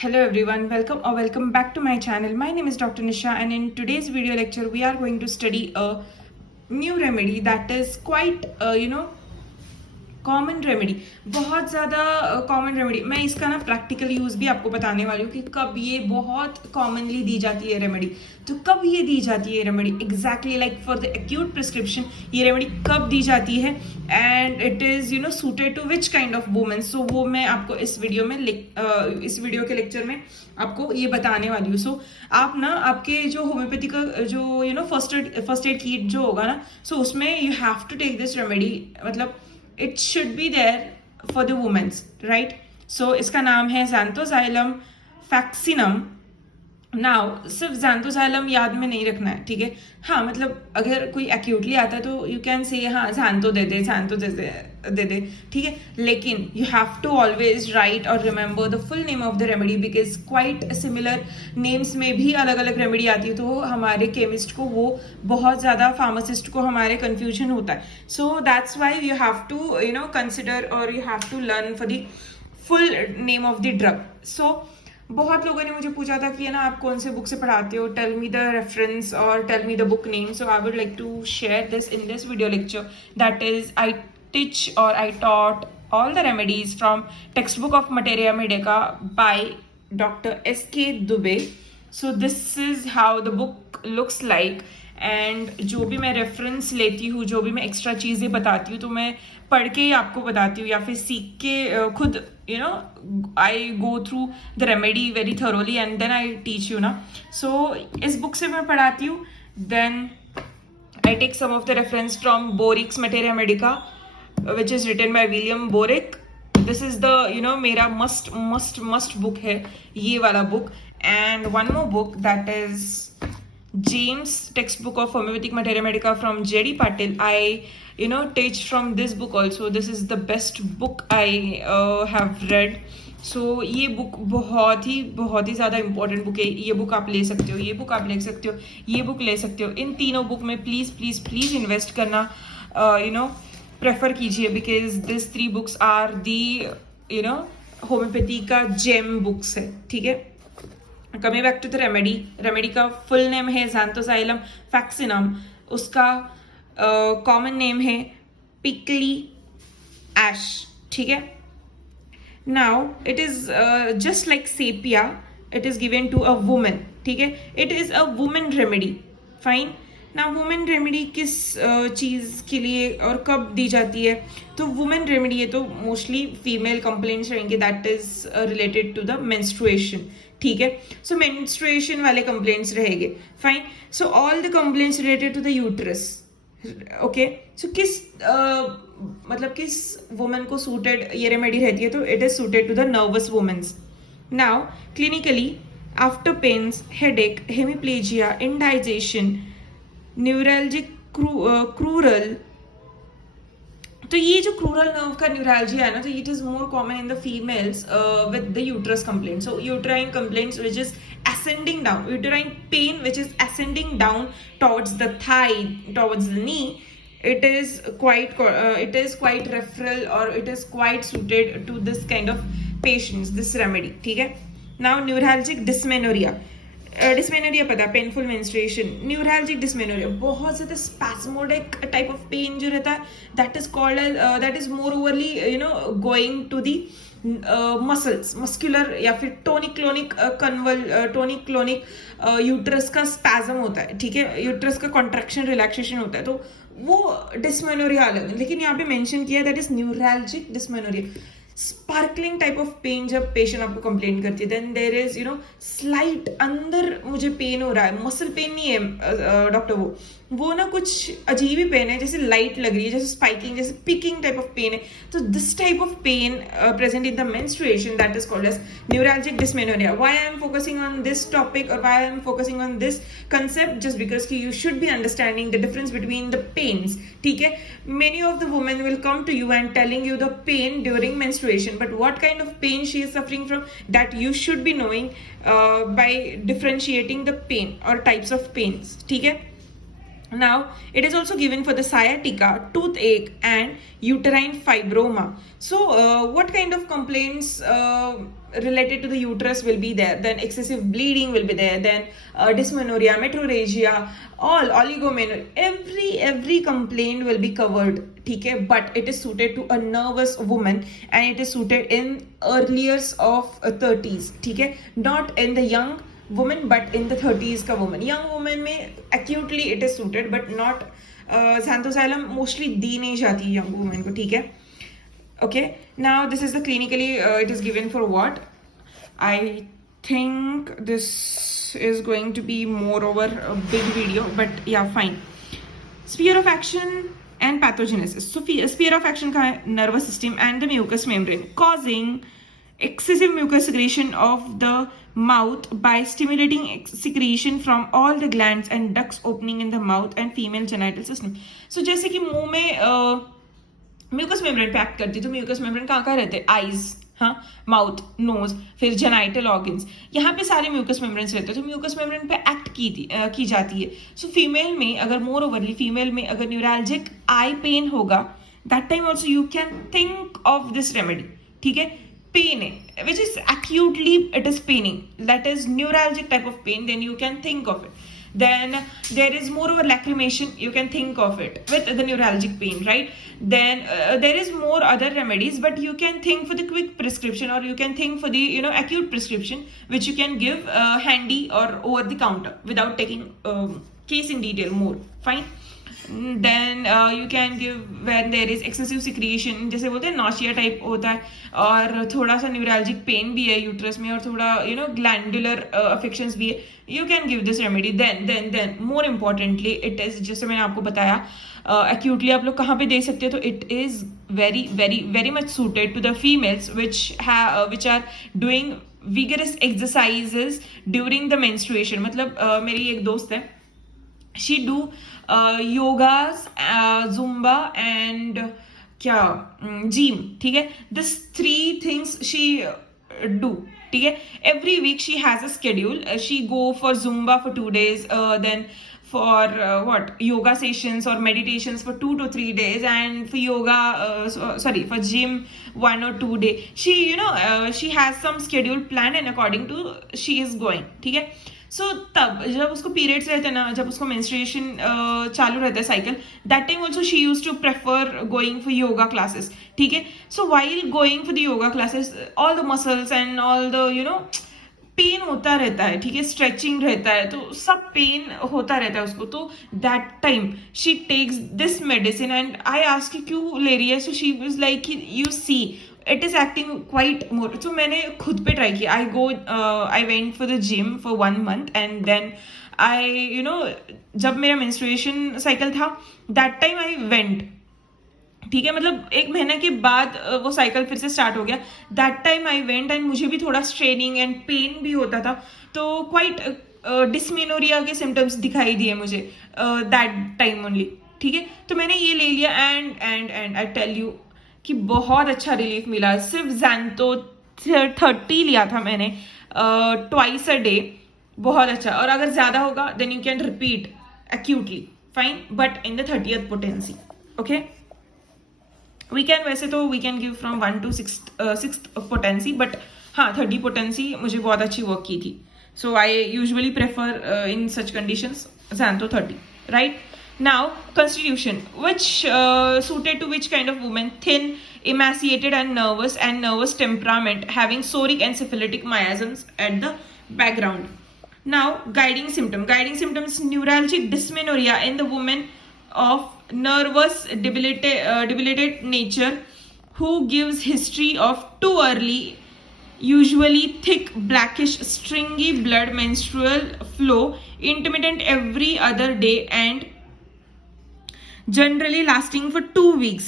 Hello everyone, welcome back to my channel. My name is Dr. Nisha, and in today's video lecture we are going to study a new remedy that is quite common remedy, बहुत ज़्यादा common remedy. मैं इसका ना practical use भी आपको बताने वाली हूँ कि कब ये बहुत कॉमनली दी जाती है रेमेडी. तो कब ये दी जाती है remedy exactly like for the acute prescription ये रेमेडी कब दी जाती है and it is suited to which kind of women. So वो मैं आपको इस वीडियो के लेक्चर में आपको ये बताने वाली हूँ. सो आप ना आपके जो होम्योपैथी का जो फर्स्ट एड किट जो होगा ना, सो उसमें you have to take this remedy. मतलब it should be there for the women, right? So इसका नाम है xanthosylum vaccinum. नाउ सिर्फ xanthosylum याद में नहीं रखना है, ठीक है. हाँ, मतलब अगर कोई एक्यूटली आता है तो यू कैन से हाँ xantho दे दे, ठीक है. लेकिन you have to always write और remember the full name of the remedy because quite similar names में भी अलग अलग रेमेडी आती है. तो हमारे केमिस्ट को वो बहुत ज़्यादा फार्मासिस्ट को हमारे कन्फ्यूजन होता है. So that's why you have to consider और you have to learn for the full name of the drug. So बहुत लोगों ने मुझे पूछा था कि है ना आप कौन से बुक से पढ़ाते हो, टेल मी द रेफरेंस और tell me the book name. So I would like to share this in this video lecture. That is I teach or I taught all the remedies from textbook of Materia Medica by Dr. S.K. Dubey. So this is how the book looks like. And जो भी मैं reference लेती हूँ, जो भी मैं extra चीज़ें बताती हूँ, तो मैं पढ़ के ही आपको बताती हूँ या फिर सीख के खुद I go through the remedy very thoroughly and then I teach you ना. सो इस बुक से मैं पढ़ाती हूँ. Then I take some of the reference from Boericke's materia medica which is written by William Borick. This is the मेरा must book है ये वाला book. And one more book that is James textbook of homeopathic materia medica from J.D. Patil. I teach from this book also. This is the best book I have read. So ये book बहुत ही ज़्यादा important book है. ये book आप ले सकते हो, ये बुक आप ले सकते हो, ये बुक ले सकते हो. इन तीनों बुक में प्लीज़ इन्वेस्ट करना प्रेफर कीजिए because this 3 books are the homeopathy का जेम बुक्स है, ठीक है. Coming back to the remedy का फुल नेम है xanthosylum vaccinum. उसका कॉमन नेम है पिकली एश, ठीक है. Now it is just like sepia, it is given to a women, ठीक है. It is a women remedy, fine. ना women remedy किस चीज़ के लिए और कब दी जाती है? तो वुमेन रेमेडी है तो मोस्टली फीमेल कंप्लेंट्स रहेंगे that is related to the menstruation, ठीक है. सो मेंस्ट्रुएशन वाले कंप्लेंट्स रहेंगे, fine. So all the complaints related to the uterus, okay. So किस वुमेन को सूटेड ये रेमेडी रहती है? तो it is suited to the nervous womens. Now clinically after pains, headache, hemiplegia, indigestion, neuralgic crural. तो ये जो क्रूरल नर्व का न्यूरल्जिया है ना, तो it is more common in the females with the uterus complaint. So uterine complaints which is ascending down, uterine pain which is ascending down towards the thigh, towards the knee, it is quite referral or it is quite suited to this kind of patients, this remedy, ठीक है. Now neuralgic dysmenorrhea. Dysmenorrhoea पता है, painful menstruation. न्यूरैल्जिक dysmenorrhoea बहुत ज़्यादा spasmodic type of pen जो रहता है, that is called that is more overly going to the muscles, muscular या फिर टोनिक क्लोनिक यूट्रस का स्पैज्म होता है, ठीक है. यूट्रस का कॉन्ट्रैक्शन रिलैक्सेशन होता है, तो वो डिस्मेनोरिया अलग है. लेकिन यहाँ पे मेंशन किया that is neuralgic dysmenorrhoea. Sparkling type of pain जब पेशेंट आपको कंप्लेन करती है, देन देर इज स्लाइट अंदर मुझे पेन हो रहा है, मसल पेन नहीं है डॉक्टर, वो ना कुछ अजीब ही पेन है, जैसे लाइट लग रही है, जैसे स्पाइकिंग, जैसे पिकिंग टाइप ऑफ पेन है. तो this type of pain present in the menstruation that is called as neuralgic dysmenorrhoea. Why I am focusing on this topic और why I am focusing on this concept? Just because कि you should be understanding the difference between the pains, ठीक है. Many of the women will come to you and telling you the pain during menstruation, but what kind of pain she is suffering from, that you should be knowing by differentiating the pain or types of pains, ठीक है. Now it is also given for the sciatica, toothache and uterine fibroma. So what kind of complaints related to the uterus will be there, then excessive bleeding will be there, then dysmenorrhea, metrorrhagia, all oligomenorrhea, every complaint will be covered, ठीक है. But it is suited to a nervous woman and it is suited in earliest of 30s, ठीक है, not in the young woman but in the 30s का woman. Young woman में acutely it is suited but not xanthosylum mostly दी नहीं जाती young woman को, ठीक है. Okay, now this is the clinically it is given for what? I think this is going to be more over a big video, but yeah, fine. Sphere of action and pathogenesis. So sphere of action का है nervous system and the mucous membrane, causing excessive mucus secretion of the mouth by stimulating secretion from all the glands and ducts opening in the mouth and female genital system. So जैसे कि मुंह में mucus membrane पे act करती है, तो mucus membrane कहाँ रहते हैं? आईज, हाँ, माउथ, नोज, फिर जेनाइटल ऑर्गन्स, यहाँ पे सारे म्यूकस मेम्ब्रेन्स रहते हैं, तो म्यूकस मेम्ब्रेन पे एक्ट की जाती है. सो फीमेल में अगर मोर ओवरली फीमेल में अगर न्यूरैल्जिक आई पेन होगा, that time also you can think of this remedy, ठीक है. पेन है which is acutely it is paining, that is neuralgic type of pain, then you can think of it. Then there is moreover lacrimation, you can think of it with the neuralgic pain, right? Then there is more other remedies, but you can think for the quick prescription or you can think for the acute prescription which you can give handy or over the counter without taking case in detail more. Fine. Then you can give when there is excessive secretion, जैसे बोलते हैं nausea type होता है, और थोड़ा सा neuralgic pain भी है यूट्रस में, और थोड़ा glandular affections भी है, you can give this remedy. Then more importantly it is, जैसे मैंने आपको बताया, acutely आप लोग कहाँ पे दे सकते हैं, तो it is very much suited to the females which are doing vigorous exercises during the menstruation. मतलब मेरी एक दोस्त है, she do yogas, zumba and क्या gym, ठीक है. This 3 things she do, ठीक है. Every week she has a schedule. She go for zumba for 2 days, then for yoga sessions or meditations for 2 to 3 days, and for yoga for gym 1 or 2 days. She she has some schedule planned and according to she is going, ठीक है. सो तब जब उसको periods रहते हैं ना, जब उसको मेंस्ट्रुएशन चालू रहता है cycle, that time also she use to prefer going for yoga classes, ठीक है. So while going for the yoga classes all the muscles and all the pain होता रहता है, ठीक है, स्ट्रेचिंग रहता है, तो सब पेन होता रहता है उसको. तो that time she takes this medicine and I asked क्यों ले रही है, so she was like you see it is acting quite more. तो मैंने खुद पे ट्राई किया. I went for the gym for 1 month and then I जब मेरा मेंस्ट्रुएशन साइकिल था दैट टाइम आई वेंट, ठीक है, मतलब 1 महीने के बाद वो साइकिल फिर से स्टार्ट हो गया. That time I went and मुझे भी थोड़ा स्ट्रेनिंग एंड पेन भी होता था, तो क्वाइट डिस्मेनोरिया के सिम्टम्स दिखाई दिए मुझे दैट टाइम ओनली, ठीक है. तो मैंने ये ले लिया एंड आई टेल यू कि बहुत अच्छा रिलीफ मिला. सिर्फ ज़ैंथो 30 लिया था मैंने ट्वाइस अ डे, बहुत अच्छा. और अगर ज़्यादा होगा then you can repeat acutely, fine, but in the 30th potency, okay. We can वैसे तो we can give from 1 to 6th potency, but हाँ 30 potency मुझे बहुत अच्छी वर्क की थी. So I usually prefer in such conditions Xantho 30, right? Now constitution, which suited to which kind of woman? Thin, emaciated and nervous temperament, having psoric and syphilitic miasms at the background. Now guiding symptoms neuralgic dysmenorrhea in the woman of nervous debilitated nature who gives history of too early, usually thick blackish stringy blood menstrual flow, intermittent every other day and generally lasting for 2 weeks,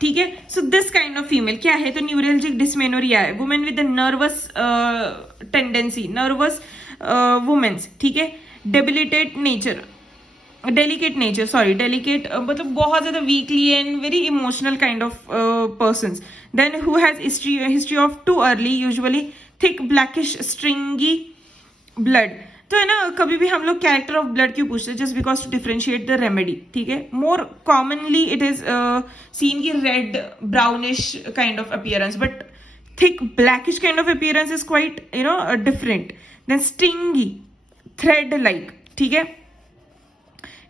ठीक है. So this kind of female क्या है, तो neuralgic dysmenorrhoea है, women with the nervous tendency, nervous womens, ठीक है. Delicate nature मतलब बहुत ज्यादा weakly and very emotional kind of person. Then who has history of too early, usually thick blackish stringy blood. तो है ना, कभी भी हम लोग कैरेक्टर ऑफ ब्लड क्यों पूछते हैं, just because to differentiate the remedy, ठीक है. More commonly it is seen की red brownish kind of appearance, but thick blackish kind of appearance is quite different. Then stingy, thread like, ठीक है.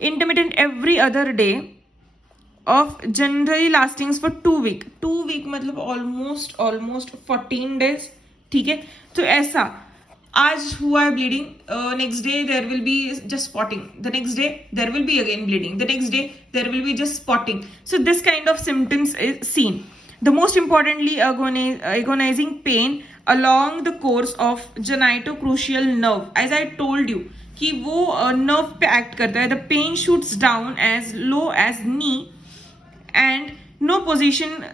Intermittent every other day of generally lastings for 2 week. 2 week मतलब almost 14 days, ठीक है. तो ऐसा आज हुआ है bleeding, next day there will be just spotting, the next day there will be again bleeding, the next day there will be just spotting. So this kind of symptoms is seen. The most importantly, agonizing pain along the course of genitocrucial nerve. As I told you कि वो nerve पे act करता है. The pain shoots down as low as knee and no position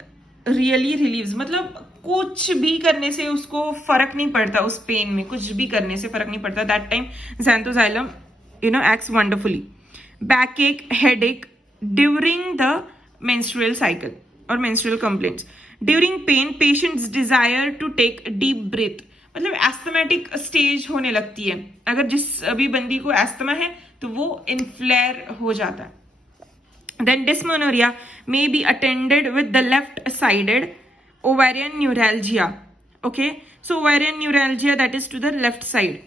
really relieves. मतलब कुछ भी करने से उसको फर्क नहीं पड़ता, उस पेन में कुछ भी करने से फर्क नहीं पड़ता. That time xanthosylum acts wonderfully. Backache, headache during the menstrual cycle or menstrual complaints. During pain, patients desire to take deep breath. मतलब एस्थमेटिक स्टेज होने लगती है. अगर जिस अभी बंदी को एस्थमा है तो वो इन्फ्लेयर हो जाता है. Then dysmenorrhea may be attended with the left-sided ovarian neuralgia. Okay, so ovarian neuralgia, that is to the left side.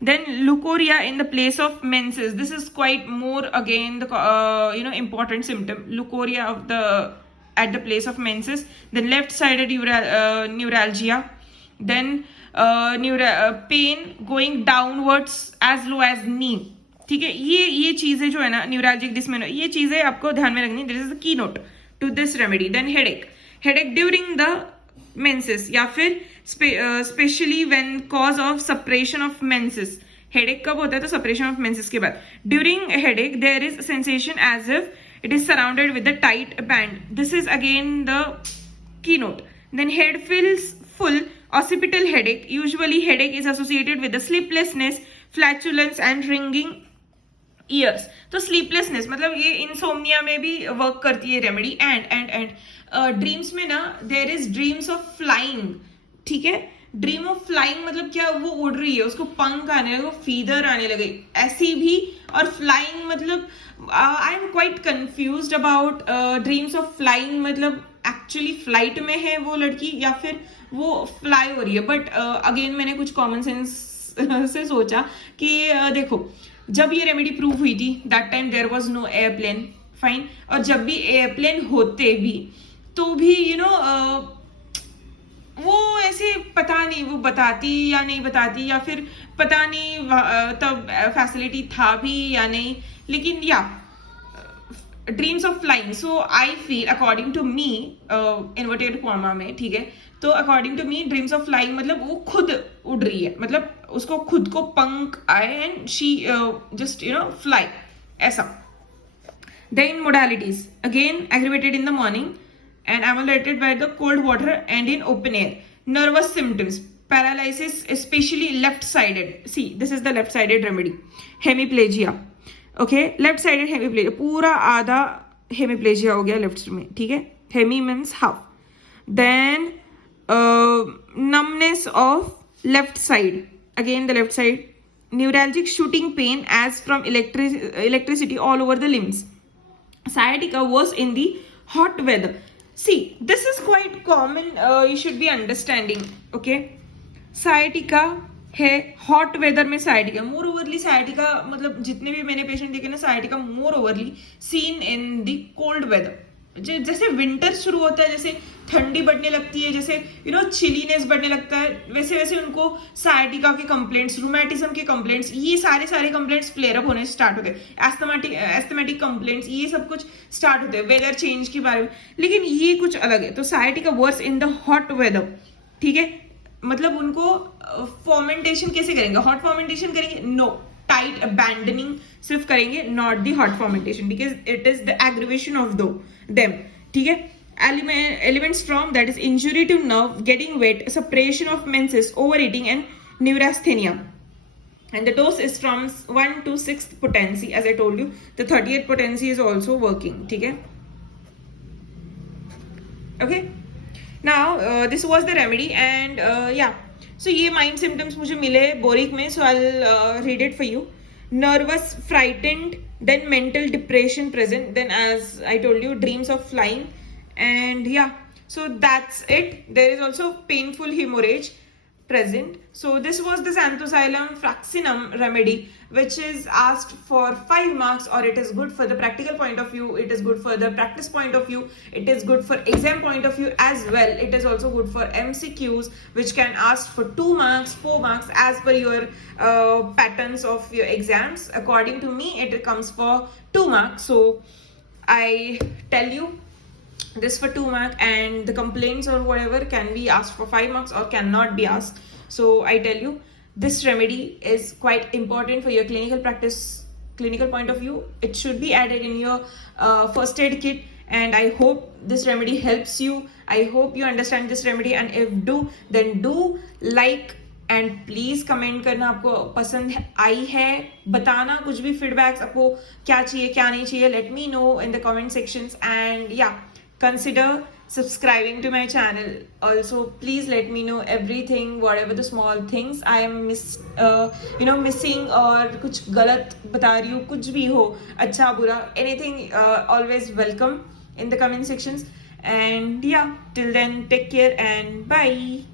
Then leukorrhea in the place of menses. This is quite more again the important symptom. Leukorrhea of the at the place of menses. Then left-sided neuralgia. Then pain going downwards as low as knee. ठीक है. ये चीजें जो है ना न्यूरैल्जिक dysmenorrhoea, ये चीजें आपको ध्यान में रखनी. This is the key note to this remedy. Then headache during the menses या फिर specially when cause of suppression of menses. Headache कब होता है? तो सपरेशन ऑफ मेंसेस के बाद. During headache there is sensation as if it is surrounded with a tight band. This is again the keynote. Then head feels full, occipital headache. Usually headache is associated with the sleeplessness, flatulence and ringing ears. तो sleeplessness मतलब ये insomnia में भी work करती है remedy. And dreams में ना there is dreams of flying. ठीक है. ड्रीम ऑफ फ्लाइंग मतलब क्या? वो उड़ रही है, उसको पंख आने लगे, फीदर आने लगे, ऐसी भी. और फ्लाइंग मतलब I am quite confused about dreams of flying. मतलब एक्चुअली फ्लाइट में है वो लड़की या फिर वो फ्लाई हो रही है. बट अगेन मैंने कुछ कॉमन सेंस से सोचा कि देखो जब ये रेमेडी प्रूव हुई थी that time there was no airplane. Fine. और जब भी एयरप्लेन होते भी तो भी वो ऐसे पता नहीं वो बताती या नहीं बताती, या फिर पता नहीं तब फैसिलिटी था भी या नहीं. लेकिन या dreams of flying. So I feel according to me inverted comma में, ठीक है, तो according to me dreams of flying मतलब वो खुद उड़ रही है, मतलब उसको खुद को पंख आए एंड शी जस्ट फ्लाई ऐसा. Then modalities again aggravated in the morning and ameliorated by the cold water and in open air. Nervous symptoms, paralysis, especially left-sided. See, this is the left-sided remedy. Hemiplegia. Okay, left-sided hemiplegia. पूरा आधा hemiplegia हो गया left में, ठीक है. Hemi means half. Then numbness of left side. Again the left side. Neuralgic shooting pain as from electricity all over the limbs. Sciatica was in the hot weather. See, this is quite common. You should be understanding. Okay, sciatica है hot weather में. sciatica more overly sciatica मतलब जितने भी मैंने patient देखे ना sciatica more overly seen in the cold weather. जैसे winter शुरू होता है, जैसे ठंडी बढ़ने लगती है, जैसे चिलीनेस बढ़ने लगता है, वैसे वैसे उनको साइटिका के कंप्लेंट्स, रूमेटिज्म के कंप्लेंट्स, ये सारे कंप्लेंट्स फ्लेयर अप होने स्टार्ट होते हैं. एस्थमेटिक कंप्लेंट्स, ये सब कुछ स्टार्ट होते हैं वेदर चेंज के बारे में. लेकिन ये कुछ अलग है. तो sciatica worse in the hot weather. ठीक है, मतलब उनको फॉर्मेंटेशन कैसे करेंगे? हॉट फॉर्मेंटेशन करेंगे? नो, टाइट अबैंडनिंग सिर्फ करेंगे, not the hot fomentation, because it is the aggravation of them. ठीक है. Elements from that is injury to nerve, getting wet, suppression of menses, overeating and neurasthenia. And the dose is from 1 to 6th potency. As I told you, the 30th potency is also working. ठीक है. Okay. Now this was the remedy and yeah. So ये mind symptoms मुझे मिले boric में, so I'll read it for you. Nervous, frightened, then mental depression present, then as I told you dreams of flying, and yeah, So that's it. There is also painful hemorrhage present. So this was the Xanthocylum fraxinum remedy, which is asked for 5 marks, or it is good for the practical point of view, it is good for the practice point of view, it is good for exam point of view as well. It is also good for MCQs, which can ask for 2 marks, 4 marks as per your patterns of your exams. According to me, it comes for 2 marks. So I tell you, this for 2 marks, and the complaints or whatever can be asked for 5 marks or cannot be asked. So I tell you, this remedy is quite important for your clinical practice, clinical point of view. It should be added in your first aid kit, and I hope this remedy helps you. I hope you understand this remedy, and if do, then do like and please comment करना आपको पसंद आई है, बताना कुछ भी feedbacks आपको क्या चाहिए क्या नहीं चाहिए. Let me know in the comment sections, and या consider subscribing to my channel. Also please let me know everything, whatever the small things I am missing, और कुछ गलत बता रही हूँ, कुछ भी हो, अच्छा बुरा, anything, always welcome in the comment sections. And yeah, till then, take care and bye.